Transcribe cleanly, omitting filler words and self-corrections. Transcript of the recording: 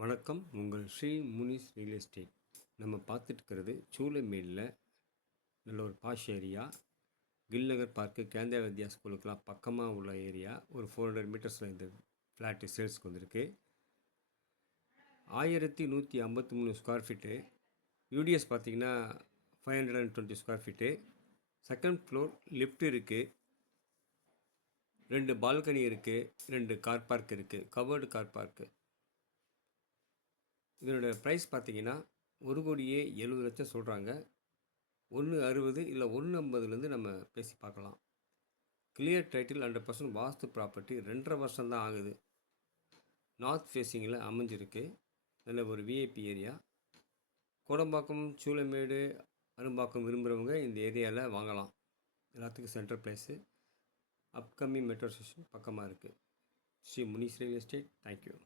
வணக்கம். உங்கள் Sri Munis real estate. நம்ம பார்த்துட்டு இருக்கிறது சூளைமேடில் நல்ல ஒரு bash area. Gillnagar park, Kendra வித்யா ஸ்கூலுக்கெலாம் பக்கமாக உள்ள ஏரியா. ஒரு 400 மீட்டர்ஸில் இந்த ஃப்ளாட்டு சேல்ஸுக்கு வந்திருக்கு. 1153 ஸ்கொயர் ஃபீட்டு. யூடிஎஸ் பார்த்திங்கன்னா 520 square feet. Second floor lift இருக்குது, 2 பால்கனி இருக்குது, 2 கார் பார்க் இருக்குது, கவர்டு கார் பார்க்கு. இதனோட ப்ரைஸ் பார்த்தீங்கன்னா 1,70,00,000 சொல்கிறாங்க. 1,60 இல்லை 1,50லேருந்து நம்ம பேசி பார்க்கலாம். கிளியர் டைட்டில் 100% வாஸ்து ப்ராப்பர்ட்டி. 2.5 வருஷம் தான் ஆகுது. நார்த் ஃபேஸிங்கில் அமைஞ்சிருக்கு. நல்ல ஒரு விஐபி ஏரியா. கோடம்பாக்கம், சூளைமேடு, அரும்பாக்கம் விரும்புகிறவங்க இந்த ஏரியாவில் வாங்கலாம். எல்லாத்துக்கும் central place. Upcoming metro station பக்கமாக இருக்குது. Sri Munis real estate. Thank you.